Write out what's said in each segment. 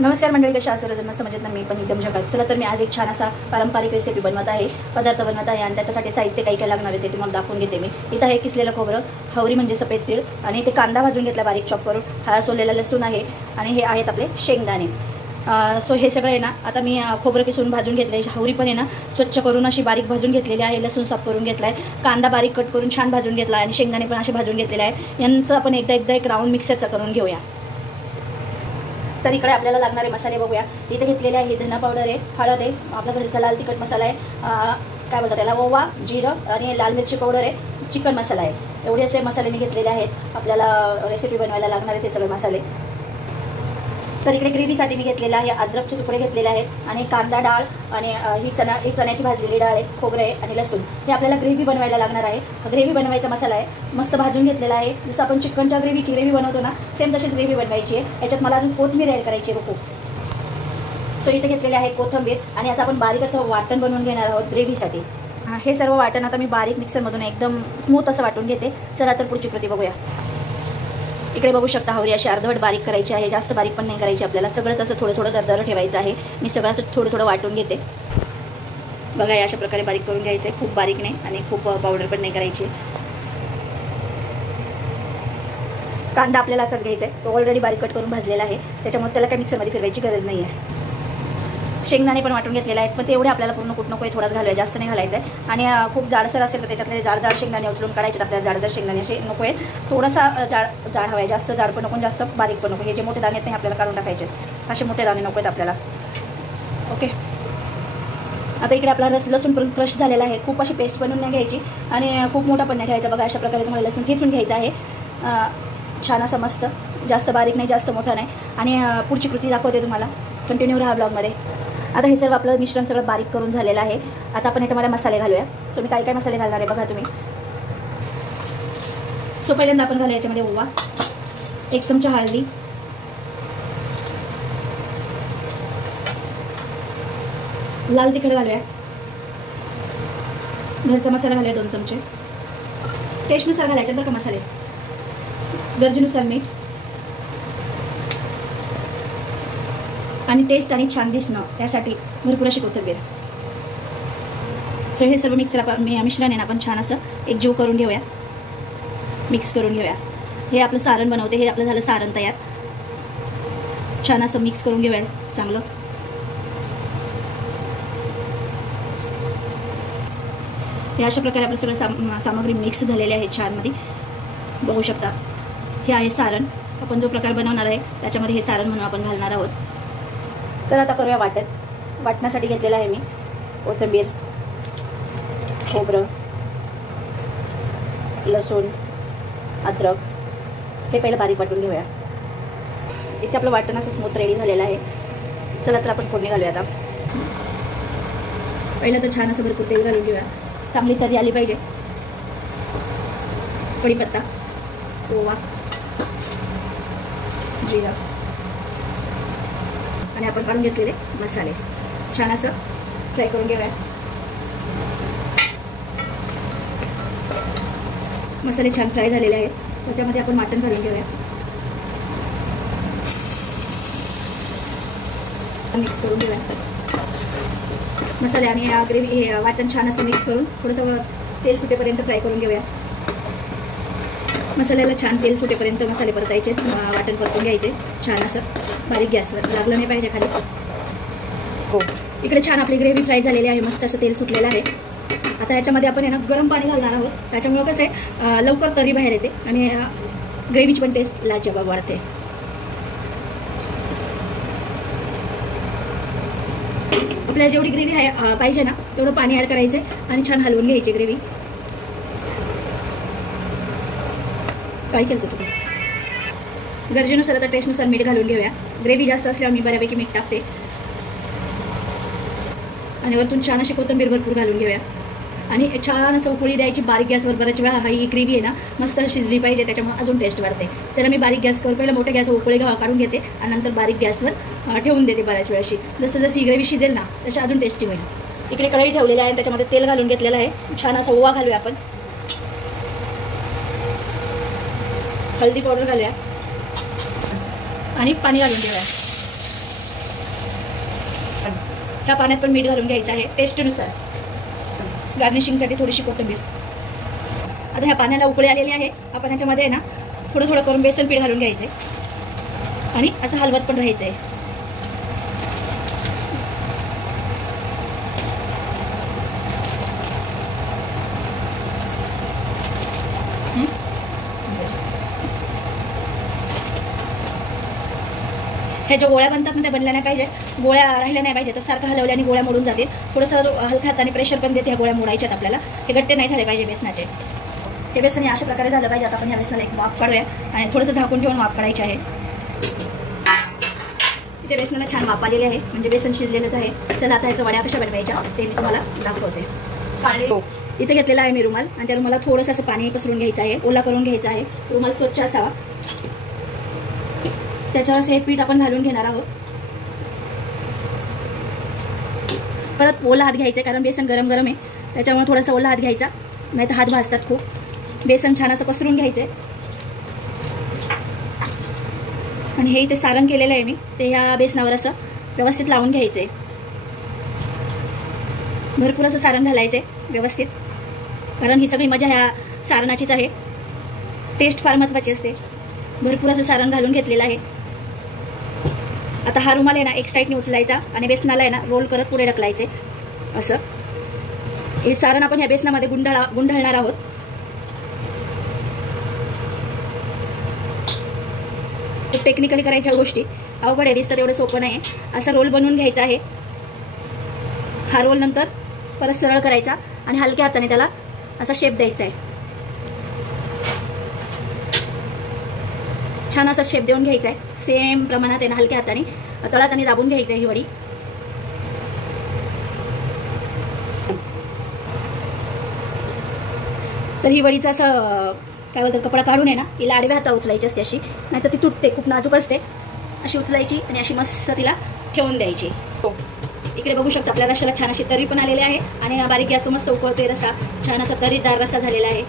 नमस्कार मंडळी, कशा आहात? सर्वजण मस्त मजेत ना? मी पण एकदम जगात. चला तर मी आज एक छान असा पारंपरिक रेसिपी बनवत आहे, पदार्थ बनवत आहे आणि त्याच्यासाठी साहित्य काही काय लागणार आहे ते तुम्हाला दाखवून घेते मी. इथं आहे किसलेलं खोबरं, हवरी म्हणजे सफेद तीळ, आणि ते कांदा भाजून घेतला बारीक चॉप करून, हा सोललेला लसूण आहे आणि हे आहेत आपले शेंगदाणे. सो हे सगळं आहे ना, आता मी खोबरं किसून भाजून घेतले, हवरी पण आहे ना स्वच्छ करून अशी बारीक भाजून घेतलेली आहे, लसूण साफ करून घेतला आहे, कांदा बारीक कट करून छान भाजून घेतला आणि शेंगदाणे पण असे भाजून घेतलेले आहे. यांचं आपण एकदा एक राऊंड मिक्सरचा करून घेऊया. तर इकडे आपल्याला लागणारे मसाले बघूया. इथे घेतलेले आहे धना पावडर आहे, हळद आहे, आपला घरचा लाल तिखट मसाला आहे, काय बोलतात त्याला, ओवा, जिरं आणि लाल मिरची पावडर आहे, चिकन मसाला आहे. एवढे असे मसाले मी घेतलेले आहेत आपल्याला रेसिपी बनवायला लागणार आहे ते सगळे मसाले. तर इकडे ग्रेव्हीसाठी मी घेतलेला आहे अद्रकचे तुकडे घेतलेले आहेत आणि कांदा डाळ आणि ही चण्याची भाजलेली डाळ आहे, खोबरं आहे आणि लसूण. हे आपल्याला ग्रेव्ही बनवायला लागणार आहे. ग्रेव्ही बनवायचा मसाला आहे, मस्त भाजून घेतलेला आहे. जसं आपण चिकनच्या ग्रेव्हीची ग्रेव्ही बनवतो ना, सेम तशीच ग्रेव्ही बनवायची आहे. याच्यात मला अजून कोथिंबीर ॲड करायची रुको. सो इथे घेतलेले आहे कोथिंबीर आणि आता आपण बारीक असं वाटण बनवून घेणार आहोत ग्रेव्हीसाठी. हे सर्व वाटण आता मी बारीक मिक्सरमधून एकदम स्मूथ असं वाटून घेते. चला तर पुढची कृती बघूया. इकडे बघू शकता हवरी अशी अर्धवट बारीक करायची आहे, जास्त बारीक पण नाही करायची आपल्याला. सगळंच असं थोडं थोडं दरदर ठेवायचं आहे. मी सगळं असं थोडं थोडं वाटून घेते. बघा, अशा प्रकारे बारीक करून घ्यायचं आहे, खूप बारीक नाही आणि खूप पावडर पण नाही करायची. कांदा आपल्याला असाच घ्यायचा आहे, तो ऑलरेडी बारीक कट करून भाजलेला आहे, त्याच्यामुळे त्याला काही मिक्सरमध्ये फिरवायची गरज नाही आहे. शेंगदाणे पण वाटून घेतलेले आहेत, पण तेवढे आपल्याला पूर्ण कुठ नको आहे, थोडाच घालूया, जास्त नाही घालायचं आहे. आणि खूप जाडसर असेल तर त्याच्यातले जाड शेंगदाणे उचलून काढायचे. आपल्याला जाडदार शेंगदाणे असे नको आहे, थोडासा जाड हवा आहे, जास्त जाड पण नको, जास्त बारीक पण नको. हे जे मोठे दाणे आहेत नाही आपल्याला काढून टाकायचे, असे मोठे दाणे नको आहेत आपल्याला. ओके, आता इकडे आपला लसूण पण क्रश झालेला आहे. खूप अशी पेस्ट बनवून नाही घ्यायची आणि खूप मोठा पण नाही ठेवायचा. बघा, अशा प्रकारे तुम्हाला लसूण ठेचून घ्यायचं आहे, छान असं मस्त, जास्त बारीक नाही जास्त मोठा नाही. आणि पुढची कृती दाखवते तुम्हाला, कंटिन्यू राहा ब्लॉगमध्ये. आता हे सर्व आपलं मिश्रण सगळं बारीक करून झालेलं आहे. आता आपण याच्यामध्ये मसाले घालूया. सो मी काय काय मसाले घालणार आहे बघा तुम्ही. सो पहिल्यांदा आपण घालूया याच्यामध्ये ओवा, 1 चमचा हळदी, लाल तिखट घालूया, घरचा मसाला घालूया 2 चमचे, टेस्टनुसार घालायचे बरं का मसाले, गरजेनुसार मीठ आणि टेस्ट आणि छान दिसणं यासाठी भरपूर अशी कोथिंबीर. सो हे सर्व मिश्रण आहे ना आपण छान असं एकजीव करून घेऊया, मिक्स करून घेऊया. हे आपलं सारण बनवते, हे आपलं झालं सारण तयार. छान असं मिक्स करून घेऊया चांगलं. हे अशा प्रकारे आपलं सगळं सामग्री मिक्स झालेली आहे छान मध्ये, बघू शकता. हे आहे सारण. आपण जो प्रकार बनवणार आहे त्याच्यामध्ये हे सारण म्हणून आपण घालणार आहोत. तर आता करूया वाटण. वाटण्यासाठी घेतलेलं आहे मी कोथिंबीर, खोबरं, लसूण, अद्रक. हे पहिलं बारीक वाटून घेऊया. इथे आपलं वाटण असं स्मूथ रेडी झालेलं आहे. चला तर आपण फोडणी घालूया. आता पहिलं तर छान असं भरपूर तेल घालून घेऊया, चांगली तरी आली पाहिजे. कढीपत्ता, ओवा, जिरा आणि आपण काढून घेतलेले मसाले छान असं फ्राय करून घेऊया. मसाले छान फ्राय झालेले आहेत, त्याच्यामध्ये आपण वाटण घालून घेऊया. मिक्स करून घेऊया मसाले आणि ग्रेव्ही. हे वाटण छान असं मिक्स करून थोडंसं तेल सुटेपर्यंत फ्राय करून घेऊया. मसाल्याला छान तेल सुटेपर्यंत मसाले परतायचे, वाटण परतून घ्यायचे छान असं बारीक गॅसवर, लागलं नाही पाहिजे खाली. हो, इकडे छान आपली ग्रेव्ही फ्राय झालेली आहे, मस्त असं तेल सुटलेलं आहे. आता याच्यामध्ये आपण आहे ना गरम पाणी घालणार आहोत, त्याच्यामुळं कसं आहे लवकर तरी बाहेर येते आणि ग्रेव्हीची पण टेस्ट लाजवाब वाढते. आपल्याला जेवढी ग्रेव्ही आहे पाहिजे ना तेवढं पाणी ॲड करायचं आणि छान हलवून घ्यायची ग्रेव्ही. काय केलं तुम्ही गरजेनुसार. आता टेस्टनुसार मीठ घालून घेऊया. ग्रेव्ही जास्त असल्यावर मी बऱ्यापैकी मीठ टाकते आणि वरतून छान अशी कोथिंबीर भरपूर घालून घेऊया आणि छान असं उकळी द्यायची बारीक गॅसवर. बऱ्याच वेळा ही ग्रेव्ही आहे ना मस्त शिजली पाहिजे, त्याच्यामुळे अजून टेस्ट वाढते. चला मी बारीक गॅसवर पहिलं मोठ्या गॅसवर उकळी काढून घेते आणि नंतर बारीक गॅसवर ठेवून देते बऱ्याच वेळाशी. जसं जशी ही ग्रेव्ही शिजेल ना तशी अजून टेस्टी होईल. इकडे कढई ठेवलेली आहे, त्याच्यामध्ये तेल घालून घेतलेलं आहे. छान असा ओवा घालूया आपण, हळदी पावडर घालूया आणि पाणी घालून घेऊया. ह्या पाण्यात पण मीठ घालून घ्यायचं आहे टेस्टनुसार. गार्निशिंगसाठी थोडीशी कोथिंबीर. आता ह्या पाण्याला उकळी आलेली आहे. आपण याच्यामध्ये आहे ना थोडं थोडं करून बेसन पीठ घालून घ्यायचे आणि असं हलवत पण राहायचं आहे. ह्या ज्या गोळ्या बनतात ना त्या बनल्या नाही पाहिजे, गोळ्या राहिल्या नाही पाहिजे. तर सारखं हलवल्याने गोळ्या मोडून जातील. थोडंसं हलक्या हाताने प्रेशर पण देते ह्या गोळ्या मोडायच्यात आपल्याला. हे गट्टे नाही झाले पाहिजे बेसनाचे. हे बेसन अशा प्रकारे झालं पाहिजे. आता आपण ह्या बेसनाला एक वाफ काढूया आणि थोडंसं झाकून ठेवून वाफ काढायची आहे. इथे बेसनाला छान वाफ आलेली आहे, म्हणजे बेसन शिजलेलंच आहे. चला आता ह्याच्या वड्या कशा बनवायच्या ते मी तुम्हाला दाखवते. इथे घेतलेला आहे मी रुमाल आणि त्या रुमाला थोडंसं असं पाणी पसरून घ्यायचं आहे, ओला करून घ्यायचा आहे. रुमाल स्वच्छ असावा. त्याच्यावर हे पीठ आपण घालून घेणार आहोत. परत ओला हात घ्यायचा कारण बेसन गरम गरम आहे, त्याच्यामुळे थोडासा ओला हात घ्यायचा, नाही तर हात भाजतात खूप. बेसन छान असं पसरून घ्यायचंय आणि हे इथे सारण केलेलं आहे मी, ते ह्या बेसनावर असं व्यवस्थित लावून घ्यायचंय. भरपूर असं सारण घालायचंय व्यवस्थित, कारण ही सगळी मजा ह्या सारणाचीच आहे. टेस्ट फार महत्त्वाची असते. भरपूर असं सारण घालून घेतलेलं आहे. आता हा रुमाल आहे ना एक साईडने उचलायचा आणि बेसनाला आहे ना रोल करत पुढे ढकलायचे. असं हे सारण आपण ह्या बेसनामध्ये गुंढळणार आहोत. टेक्निकली करायच्या गोष्टी अवघड आहे, दिसतं तेवढं सोपं नाही. असा रोल बनवून घ्यायचा आहे. हा रोल नंतर परत सरळ करायचा आणि हलक्या हाताने त्याला असा शेप द्यायचा आहे. छान असा शेप देऊन घ्यायचा आहे. सेम प्रमाणात आहे ना हलक्या हाताने तळात आणि दाबून घ्यायची आहे ही वडी. तर ही वडीचं असं काय बोलतात कपडा काढून आहे ना हिला आडव्या हाता उचलायची असते अशी, नाहीतर ती तुटते, खूप नाजूक असते. अशी उचलायची आणि अशी मस्त तिला ठेवून द्यायची. इकडे बघू शकता आपल्या रशाला छान अशी तरी पण आलेली आहे आणि बारीक गॅस मस्त उकळतोय रसा. छान असा तरीदार रसा झालेला आहे.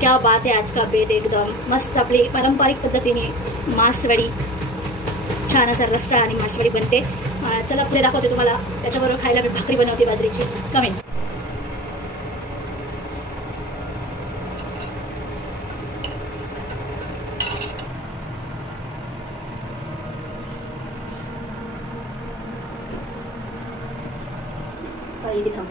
क्या बात आहे आज का बेद, एकदम मस्त आपली पारंपरिक पद्धतीने मासवडी, छान असा रस्सा आणि मासवडी बनते. चला पुढे दाखवते तुम्हाला. त्याच्याबरोबर खायला मी भाकरी बनवते बाजरीची. कमेंट इथे थांब.